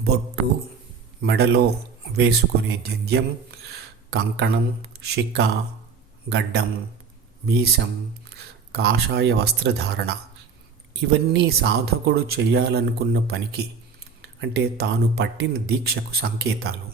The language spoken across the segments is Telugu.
బొట్టు మెడలో వేసుకునే జంధ్యం కంకణం షిక్క గడ్డం మీసం కాషాయ వస్త్రధారణ. ఇవన్నీ సాధకుడు చేయాలనుకున్న పనికి అంటే తాను పట్టిన దీక్షకు సంకేతాలు.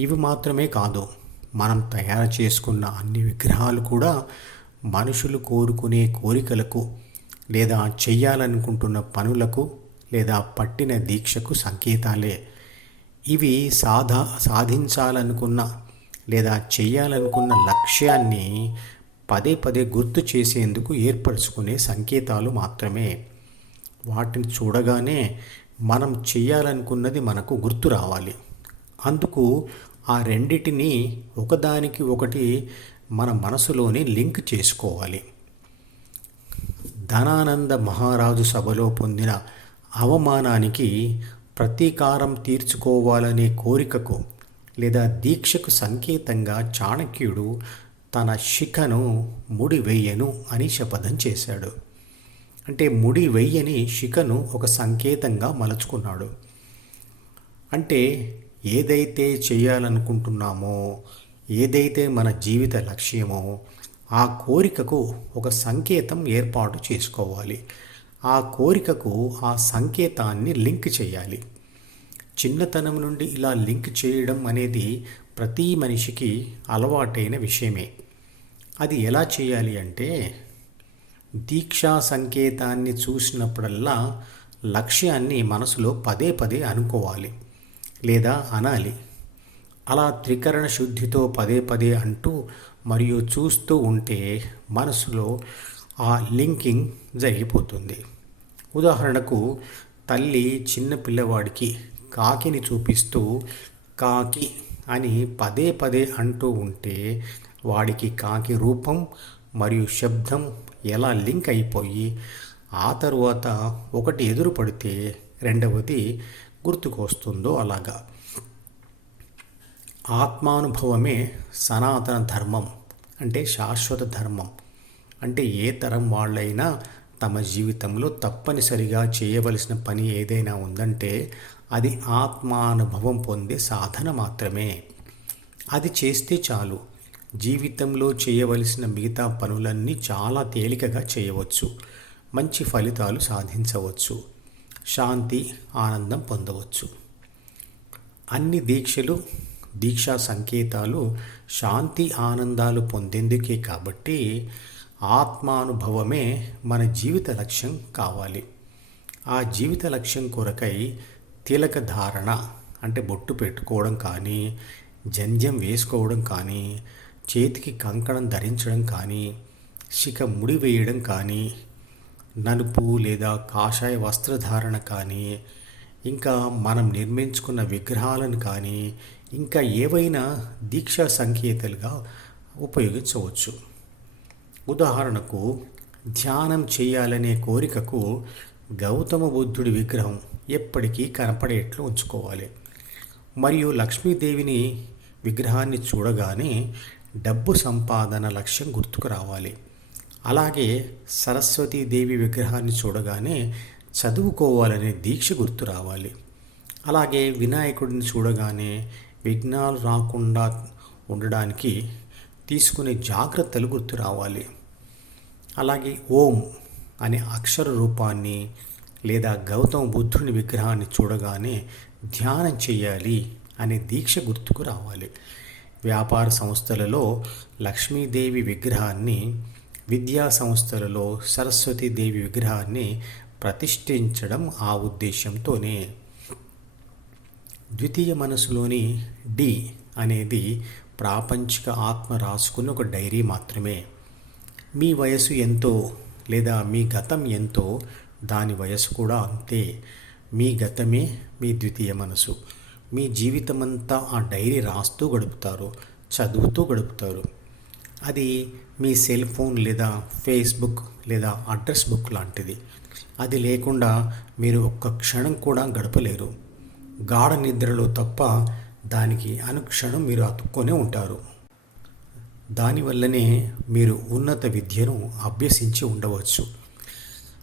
ఇవి మాత్రమే కాదు మనం తయారు చేసుకున్న అన్ని విగ్రహాలు కూడా మనుషులు కోరుకునే కోరికలకు లేదా చెయ్యాలనుకుంటున్న పనులకు లేదా పట్టిన దీక్షకు సంకేతాలే. ఇవి సాధా సాధించాలనుకున్న లేదా చేయాలనుకున్న లక్ష్యాన్ని పదే పదే గుర్తు చేసేందుకు ఏర్పరచుకునే సంకేతాలు మాత్రమే. వాటిని చూడగానే మనం చేయాలనుకున్నది మనకు గుర్తు రావాలి. అందుకు ఆ రెండిటిని ఒకదానికి ఒకటి మన మనసులోనే లింక్ చేసుకోవాలి. ధనానంద మహారాజు సభలో పొందిన అవమానానికి ప్రతీకారం తీర్చుకోవాలనే కోరికకు లేదా దీక్షకు సంకేతంగా చాణక్యుడు తన శిఖను ముడి వెయ్యను అని శపథం చేశాడు. అంటే ముడి వెయ్యని శిఖను ఒక సంకేతంగా మలుచుకున్నాడు. అంటే ఏదైతే చేయాలనుకుంటున్నామో ఏదైతే మన జీవిత లక్ష్యమో ఆ కోరికకు ఒక సంకేతం ఏర్పాటు చేసుకోవాలి. ఆ కోరికకు ఆ సంకేతాన్ని లింక్ చేయాలి. చిన్నతనం నుండి ఇలా లింక్ చేయడం అనేది ప్రతి మనిషికి అలవాటైన విషయమే. అది ఎలా చేయాలి అంటే దీక్షా సంకేతాన్ని చూసినప్పుడల్లా లక్ష్యాన్ని మనసులో పదే పదే అనుకోవాలి లేదా అనాలి. అలా త్రికరణ శుద్ధితో పదే పదే అంటూ మరియు చూస్తూ ఉంటే మనసులో ఆ లింకింగ్ జరిగిపోతుంది. ఉదాహరణకు తల్లి చిన్న పిల్లవాడికి కాకిని చూపిస్తూ కాకి అని పదే పదే అంటూ ఉంటే వాడికి కాకి రూపం మరియు శబ్దం ఎలా లింక్ అయిపోయి ఆ తరువాత ఒకటి ఎదురు పడితే రెండవది గుర్తుకొస్తుందో అలాగా. ఆత్మానుభవమే సనాతన ధర్మం అంటే శాశ్వత ధర్మం. అంటే ఏ తరం వాళ్ళైనా తమ జీవితంలో తప్పనిసరిగా చేయవలసిన పని ఏదైనా ఉందంటే అది ఆత్మానుభవం పొందే సాధన మాత్రమే. అది చేస్తే చాలు. జీవితంలో చేయవలసిన మిగతా పనులన్నీ చాలా తేలికగా చేయవచ్చు. మంచి ఫలితాలు సాధించవచ్చు. శాంతి ఆనందం పొందవచ్చు. అన్ని దీక్షలు దీక్షా సంకేతాలు శాంతి ఆనందాలు పొందేందుకే కాబట్టి ఆత్మానుభవమే మన జీవిత లక్ష్యం కావాలి. ఆ జీవిత లక్ష్యం కొరకై తిలక ధారణ అంటే బొట్టు పెట్టుకోవడం కానీ జంజ్యం వేసుకోవడం కానీ చేతికి కంకణం ధరించడం కానీ శిఖ ముడి వేయడం కానీ నలుపు లేదా కాషాయ వస్త్రధారణ కానీ ఇంకా మనం నిర్మించుకున్న విగ్రహాలను కానీ ఇంకా ఏవైనా దీక్షా సంకేతాలుగా ఉపయోగించవచ్చు. ఉదాహరణకు ధ్యానం చేయాలనే కోరికకు గౌతమ బుద్ధుడి విగ్రహం ఎప్పటికీ కనపడేట్లు ఉంచుకోవాలి. మరియు లక్ష్మీదేవిని విగ్రహాన్ని చూడగానే డబ్బు సంపాదన లక్ష్యం గుర్తుకు రావాలి. అలాగే సరస్వతీదేవి విగ్రహాన్ని చూడగానే చదువుకోవాలనే దీక్ష గుర్తు రావాలి. అలాగే వినాయకుడిని చూడగానే విఘ్నాలు రాకుండా ఉండడానికి తీసుకునే జాగ్రత్తలు గుర్తు రావాలి. అలాగే ఓం అనే అక్షర రూపాన్ని లేదా గౌతమ బుద్ధుని విగ్రహాన్ని చూడగానే ధ్యానం చేయాలి అనే దీక్ష గుర్తుకు రావాలి. వ్యాపార సంస్థలలో లక్ష్మీదేవి విగ్రహాన్ని విద్యా సంస్థలలో సరస్వతీదేవి విగ్రహాన్ని ప్రతిష్ఠించడం ఆ ఉద్దేశంతోనే ద్వితీయ మనసులోని డి అనేది ప్రాపంచిక ఆత్మ రాసుకున్న ఒక డైరీ మాత్రమే. మీ వయసు ఎంతో లేదా మీ గతం ఎంతో దాని వయసు కూడా అంతే. మీ గతమే మీ ద్వితీయ మనసు. మీ జీవితమంతా ఆ డైరీ రాస్తూ గడుపుతారు చదువుతూ గడుపుతారు. అది మీ సెల్ ఫోన్ లేదా ఫేస్బుక్ లేదా అడ్రస్ బుక్ లాంటిది. అది లేకుండా మీరు ఒక్క క్షణం కూడా గడపలేరు. గాఢ నిద్రలో తప్ప దానికి అనుక్షణం మీరు అతుక్కొనే ఉంటారు. దానివల్లనే మీరు ఉన్నత విద్యను అభ్యసించి ఉండవచ్చు.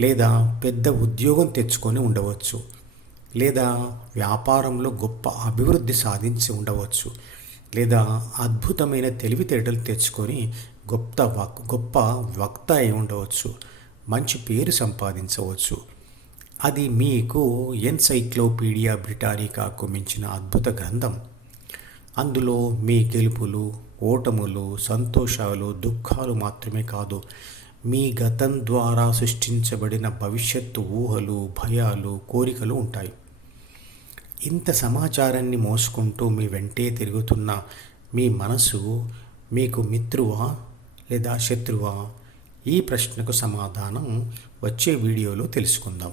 లేదా పెద్ద ఉద్యోగం తెచ్చుకొని ఉండవచ్చు. లేదా వ్యాపారంలో గొప్ప అభివృద్ధి సాధించి ఉండవచ్చు. లేదా అద్భుతమైన తెలివితేటలు తెచ్చుకొని గొప్ప వక్ గొప్ప వక్త అయి ఉండవచ్చు. మంచి పేరు సంపాదించవచ్చు. అది మీకు ఎన్సైక్లోపీడియా బ్రిటానికాకు మించిన అద్భుత గ్రంథం. అందులో మీ గెలుపులు ఓటములు సంతోషాలు దుఃఖాలు మాత్రమే కాదు మీ గతం ద్వారా సృష్టించబడిన భవిష్యత్తు ఊహలు భయాలు కోరికలు ఉంటాయి. ఇంత సమాచారాన్ని మోసుకుంటూ మీ వెంటే తిరుగుతున్న మీ మనసు మీకు మిత్రువా లేదా శత్రువా? ఈ ప్రశ్నకు సమాధానం వచ్చే వీడియోలో తెలుసుకుందాం.